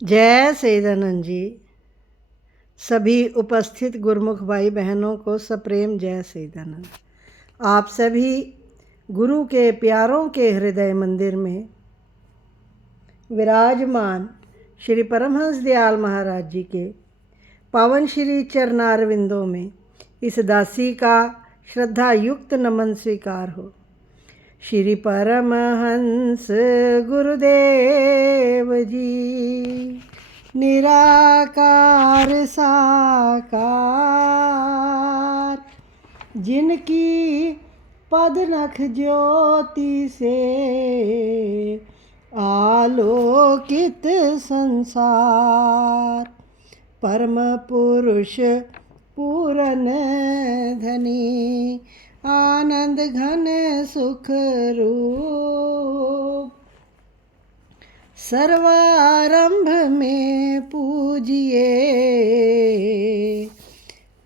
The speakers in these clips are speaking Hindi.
जय सच्चिदानंद जी। सभी उपस्थित गुरुमुख भाई बहनों को सप्रेम जय सच्चिदानंद। आप सभी गुरु के प्यारों के हृदय मंदिर में विराजमान श्री परमहंस दयाल महाराज जी के पावन श्री चरणारविंदों में इस दासी का श्रद्धा युक्त नमन स्वीकार हो। श्री परमहंस गुरुदेव जी निराकार साकार, जिनकी पदनख ज्योति से आलोकित संसार, परम पुरुष पूरन धनी आनंद घन सुख रूप, सर्वारंभ में पूजिए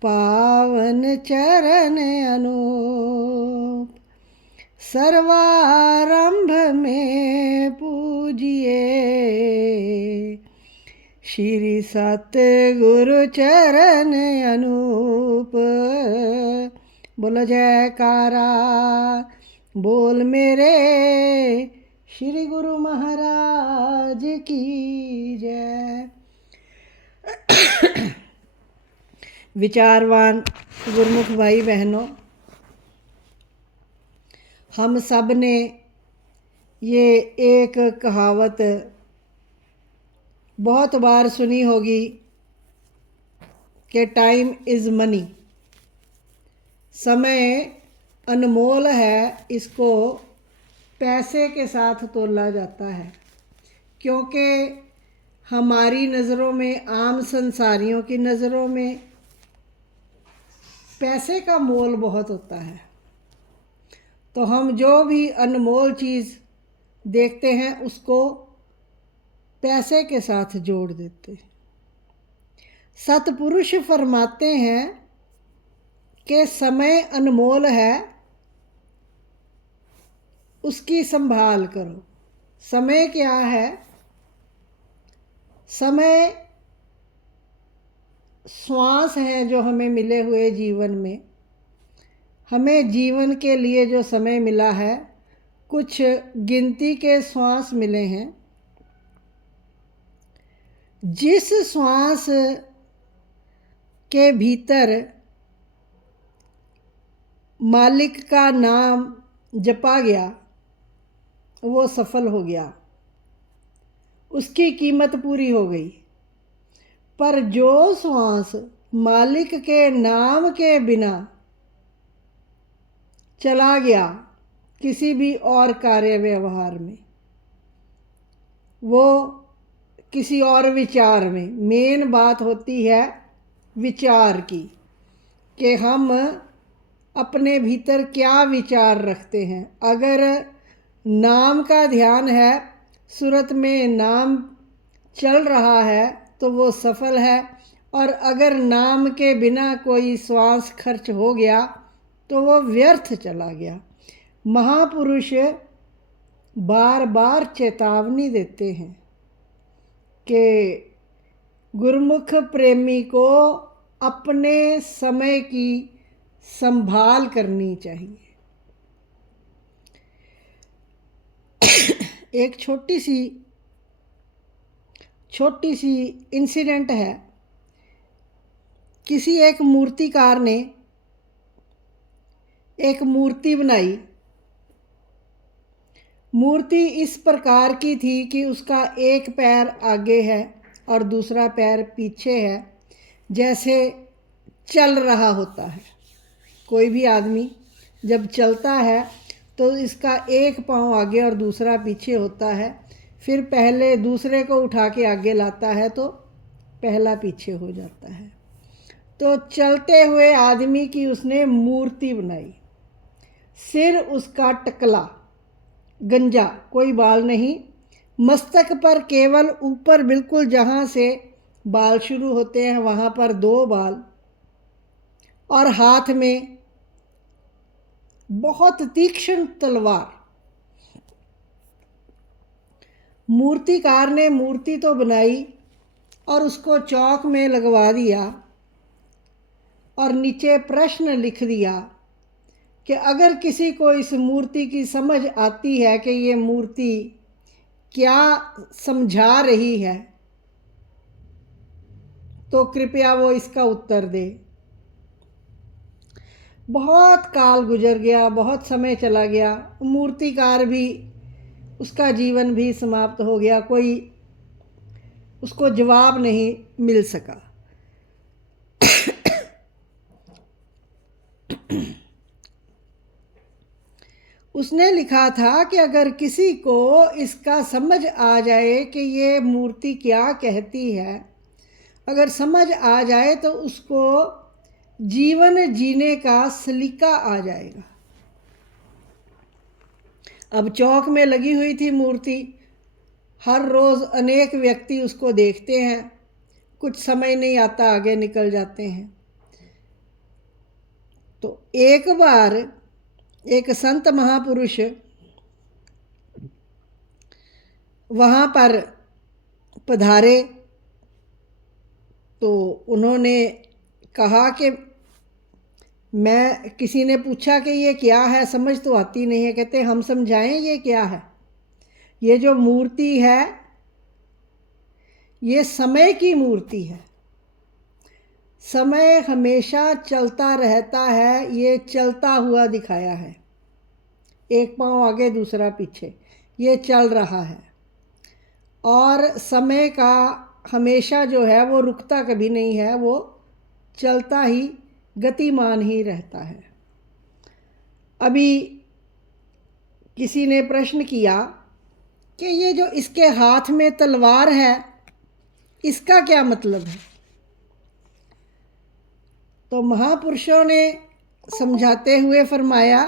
पावन चरण अनूप, सर्वारंभ में पूजिए श्री सतगुरु चरण अनूप। बोलो जयकारा, बोल मेरे श्री गुरु महाराज की जय। विचारवान गुरुमुख भाई बहनों, हम सब ने ये एक कहावत बहुत बार सुनी होगी कि टाइम इज़ मनी। समय अनमोल है, इसको पैसे के साथ तोला जाता है, क्योंकि हमारी नज़रों में, आम संसारियों की नज़रों में पैसे का मोल बहुत होता है। तो हम जो भी अनमोल चीज़ देखते हैं उसको पैसे के साथ जोड़ देते हैं। सतपुरुष फरमाते हैं कि समय अनमोल है, उसकी संभाल करो। समय क्या है? समय श्वास है जो हमें मिले हुए जीवन में। हमें जीवन के लिए जो समय मिला है, कुछ गिनती के श्वास मिले हैं। जिस श्वास के भीतर मालिक का नाम जपा गया वो सफल हो गया, उसकी कीमत पूरी हो गई। पर जो श्वास मालिक के नाम के बिना चला गया किसी भी और कार्य व्यवहार में, वो किसी और विचार में, मेन बात होती है विचार की, कि हम अपने भीतर क्या विचार रखते हैं। अगर नाम का ध्यान है, सूरत में नाम चल रहा है तो वो सफल है, और अगर नाम के बिना कोई श्वास खर्च हो गया तो वो व्यर्थ चला गया। महापुरुष बार बार चेतावनी देते हैं कि गुरुमुख प्रेमी को अपने समय की संभाल करनी चाहिए। एक छोटी सी इंसिडेंट है। किसी एक मूर्तिकार ने एक मूर्ति बनाई। मूर्ति इस प्रकार की थी कि उसका एक पैर आगे है और दूसरा पैर पीछे है, जैसे चल रहा होता है। कोई भी आदमी जब चलता है तो इसका एक पाँव आगे और दूसरा पीछे होता है, फिर पहले दूसरे को उठा के आगे लाता है तो पहला पीछे हो जाता है। तो चलते हुए आदमी की उसने मूर्ति बनाई। सिर उसका टकला, गंजा, कोई बाल नहीं, मस्तक पर केवल ऊपर बिल्कुल जहाँ से बाल शुरू होते हैं वहाँ पर 2 बाल, और हाथ में बहुत तीक्ष्ण तलवार। मूर्तिकार ने मूर्ति तो बनाई, और उसको चौक में लगवा दिया और नीचे प्रश्न लिख दिया कि अगर किसी को इस मूर्ति की समझ आती है कि ये मूर्ति क्या समझा रही है तो कृपया वो इसका उत्तर दे। बहुत काल गुजर गया, बहुत समय चला गया, मूर्तिकार भी, उसका जीवन भी समाप्त हो गया, कोई उसको जवाब नहीं मिल सका। उसने लिखा था कि अगर किसी को इसका समझ आ जाए कि ये मूर्ति क्या कहती है, अगर समझ आ जाए तो उसको जीवन जीने का सलीका आ जाएगा। अब चौक में लगी हुई थी मूर्ति, हर रोज़ अनेक व्यक्ति उसको देखते हैं, कुछ समय नहीं आता आगे निकल जाते हैं। तो एक बार एक संत महापुरुष वहाँ पर पधारे तो उन्होंने कहा कि किसी ने पूछा कि ये क्या है, समझ तो आती नहीं है। कहते हम समझाएं ये क्या है। ये जो मूर्ति है ये समय की मूर्ति है। समय हमेशा चलता रहता है, ये चलता हुआ दिखाया है, एक पाँव आगे दूसरा पीछे, ये चल रहा है। और समय का हमेशा जो है वो रुकता कभी नहीं है, वो चलता ही गतिमान ही रहता है। अभी किसी ने प्रश्न किया कि ये जो इसके हाथ में तलवार है इसका क्या मतलब है। तो महापुरुषों ने समझाते हुए फरमाया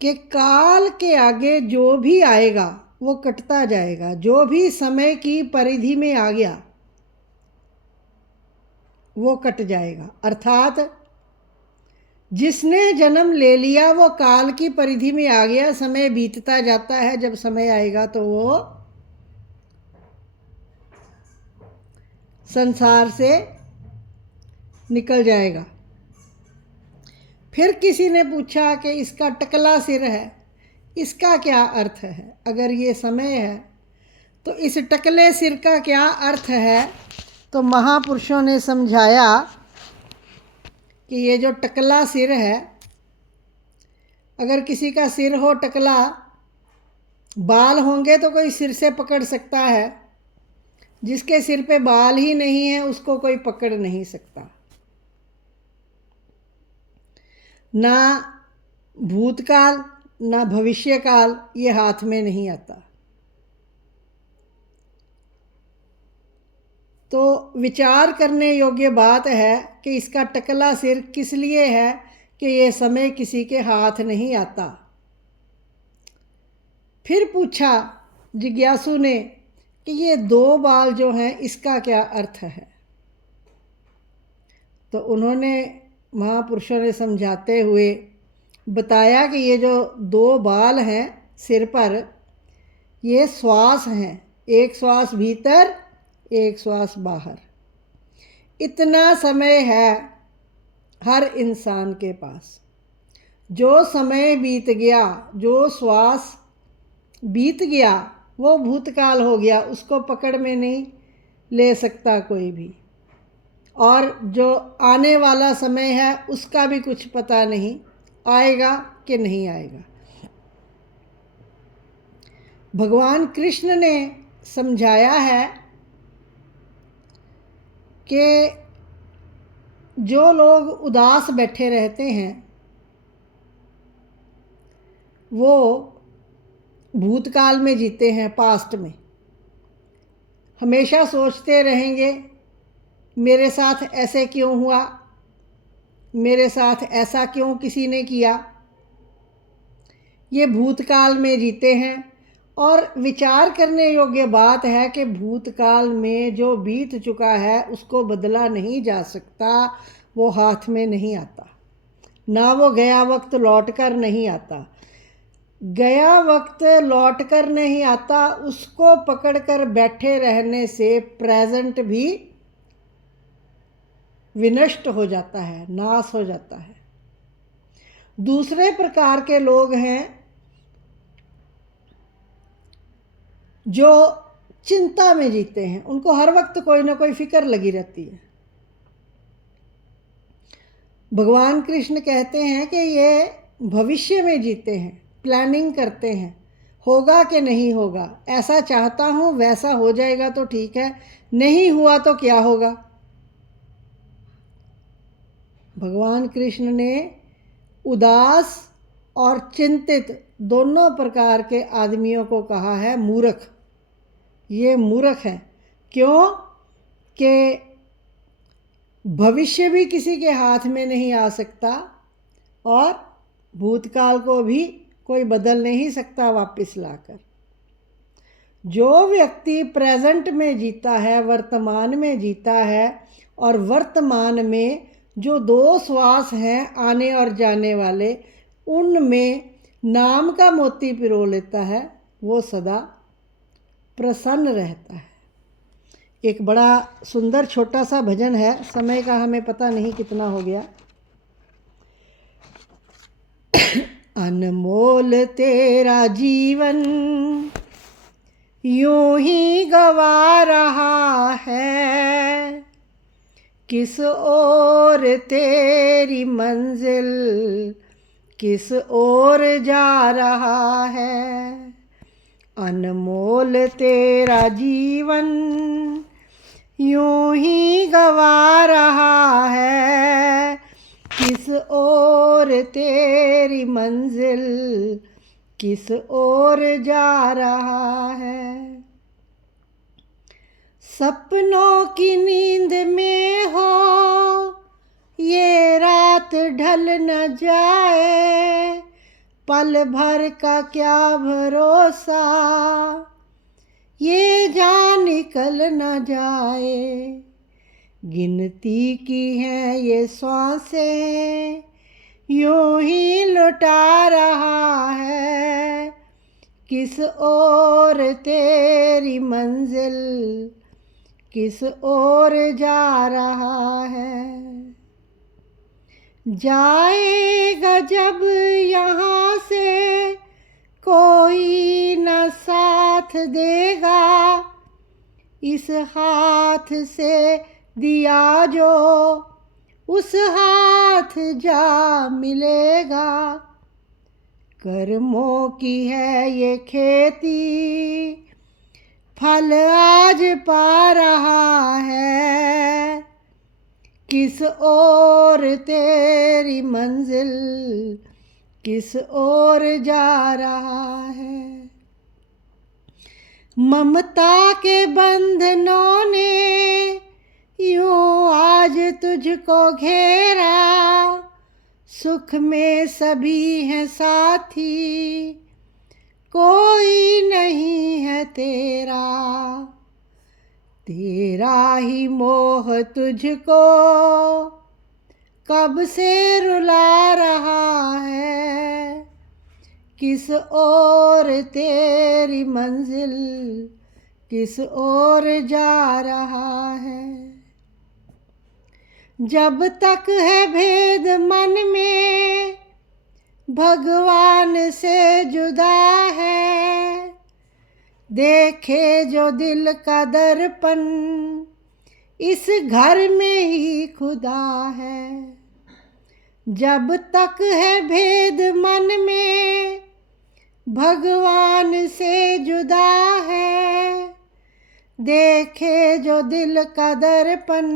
कि काल के आगे जो भी आएगा वो कटता जाएगा, जो भी समय की परिधि में आ गया वो कट जाएगा। अर्थात जिसने जन्म ले लिया वो काल की परिधि में आ गया, समय बीतता जाता है, जब समय आएगा तो वो संसार से निकल जाएगा। फिर किसी ने पूछा कि इसका टकला सिर है, इसका क्या अर्थ है। अगर ये समय है तो इस टकले सिर का क्या अर्थ है। तो महापुरुषों ने समझाया कि ये जो टकला सिर है, अगर किसी का सिर हो टकला, बाल होंगे तो कोई सिर से पकड़ सकता है, जिसके सिर पे बाल ही नहीं है उसको कोई पकड़ नहीं सकता। ना भूतकाल ना भविष्यकाल ये हाथ में नहीं आता। तो विचार करने योग्य बात है कि इसका टकला सिर किस लिए है कि ये समय किसी के हाथ नहीं आता। फिर पूछा जिज्ञासु ने कि ये दो बाल जो हैं इसका क्या अर्थ है। तो उन्होंने, महापुरुषों ने समझाते हुए बताया कि ये जो दो बाल हैं सिर पर, ये श्वास हैं, एक श्वास भीतर एक श्वास बाहर। इतना समय है हर इंसान के पास। जो समय बीत गया, जो श्वास बीत गया वो भूतकाल हो गया, उसको पकड़ में नहीं ले सकता कोई भी। और जो आने वाला समय है उसका भी कुछ पता नहीं, आएगा कि नहीं आएगा। भगवान कृष्ण ने समझाया है कि जो लोग उदास बैठे रहते हैं वो भूतकाल में जीते हैं, पास्ट में। हमेशा सोचते रहेंगे मेरे साथ ऐसे क्यों हुआ, मेरे साथ ऐसा क्यों किसी ने किया। ये भूतकाल में जीते हैं। और विचार करने योग्य बात है कि भूतकाल में जो बीत चुका है उसको बदला नहीं जा सकता, वो हाथ में नहीं आता, ना वो गया वक्त लौट कर नहीं आता। गया वक्त लौट कर नहीं आता, उसको पकड़कर बैठे रहने से प्रेजेंट भी विनष्ट हो जाता है, नाश हो जाता है। दूसरे प्रकार के लोग हैं जो चिंता में जीते हैं, उनको हर वक्त कोई ना कोई फिक्र लगी रहती है। भगवान कृष्ण कहते हैं कि ये भविष्य में जीते हैं, प्लानिंग करते हैं, होगा कि नहीं होगा, ऐसा चाहता हूँ वैसा हो जाएगा तो ठीक है, नहीं हुआ तो क्या होगा। भगवान कृष्ण ने उदास और चिंतित दोनों प्रकार के आदमियों को कहा है मूर्ख। ये मूर्ख है। क्यों? कि भविष्य भी किसी के हाथ में नहीं आ सकता और भूतकाल को भी कोई बदल नहीं सकता वापस लाकर। जो व्यक्ति प्रेजेंट में जीता है, वर्तमान में जीता है, और वर्तमान में जो दो श्वास हैं आने और जाने वाले, उनमें नाम का मोती पिरो लेता है, वो सदा प्रसन्न रहता है। एक बड़ा सुंदर छोटा सा भजन है, समय का हमें पता नहीं कितना हो गया। अनमोल तेरा जीवन यूं ही गवा रहा है, किस ओर तेरी मंजिल किस ओर जा रहा है। अनमोल तेरा जीवन यूं ही गवा रहा है, किस ओर तेरी मंजिल किस ओर जा रहा है। सपनों की नींद में हो ये रात ढल न जाए, पल भर का क्या भरोसा ये जान निकल न जाए। गिनती की है ये सांसें यूं ही लुटा रहा है, किस ओर तेरी मंजिल किस ओर जा रहा है। जाएगा जब यहाँ से कोई न साथ देगा, इस हाथ से दिया जो उस हाथ जा मिलेगा। कर्मों की है ये खेती फल आज पा रहा है, किस ओर तेरी मंजिल किस ओर जा रहा है। ममता के बंधनों ने यूं आज तुझको घेरा, सुख में सभी हैं साथी कोई नहीं है तेरा। तेरा ही मोह तुझको कब से रुला रहा है, किस ओर तेरी मंजिल किस ओर जा रहा है। जब तक है भेद मन में भगवान से जुदा है, देखे जो दिल का दर्पण इस घर में ही खुदा है। जब तक है भेद मन में भगवान से जुदा है, देखे जो दिल का दर्पण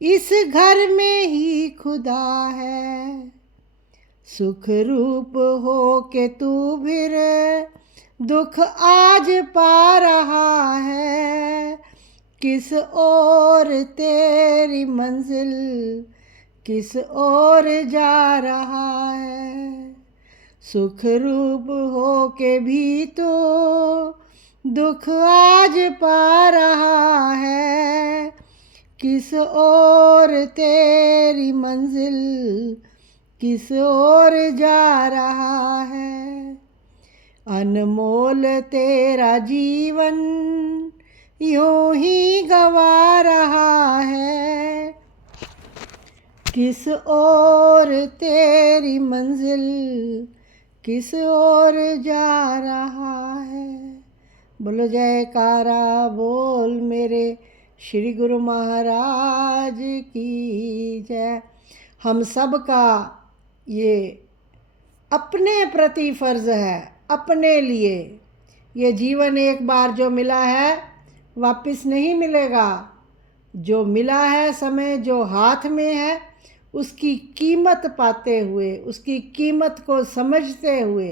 इस घर में ही खुदा है। सुख रूप हो के तू फिर दुख आज पा रहा है, किस ओर तेरी मंजिल किस ओर जा रहा है। सुख रूप हो के भी तो दुख आज पा रहा है, किस ओर तेरी मंजिल किस ओर जा रहा है। अनमोल तेरा जीवन यूं ही गवा रहा है, किस ओर तेरी मंजिल किस ओर जा रहा है। बोलो जयकारा बोल मेरे श्री गुरु महाराज की जय। हम सब का ये अपने प्रति फर्ज है, अपने लिए। ये जीवन एक बार जो मिला है वापस नहीं मिलेगा। जो मिला है समय, जो हाथ में है, उसकी कीमत पाते हुए, उसकी कीमत को समझते हुए,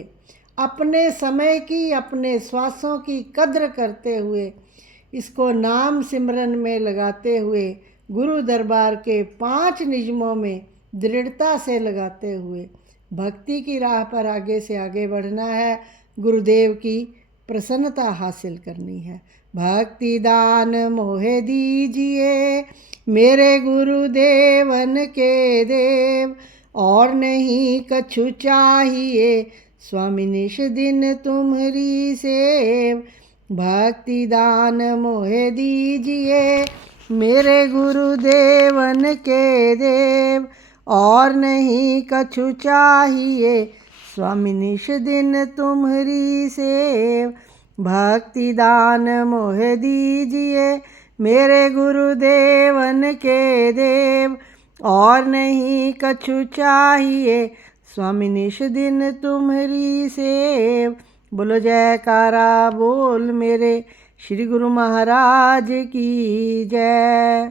अपने समय की, अपने श्वासों की कद्र करते हुए, इसको नाम सिमरन में लगाते हुए, गुरु दरबार के 5 नियमों में दृढ़ता से लगाते हुए भक्ति की राह पर आगे से आगे बढ़ना है, गुरुदेव की प्रसन्नता हासिल करनी है। भक्ति दान मोहे दीजिए मेरे गुरुदेवन के देव, और नहीं कछु चाहिए स्वामी निश दिन तुम्हारी सेव। भक्ति दान मोहे दीजिए मेरे गुरुदेवन के देव, और नहीं कछु चाहिए स्वामी निश दिन तुम्हारी सेव। भक्ति दान मोहे दीजिए मेरे गुरुदेवन के देव, और नहीं कछु चाहिए स्वामी निश दिन तुम्हारी सेव। बोलो जयकारा बोल मेरे श्री गुरु महाराज की जय।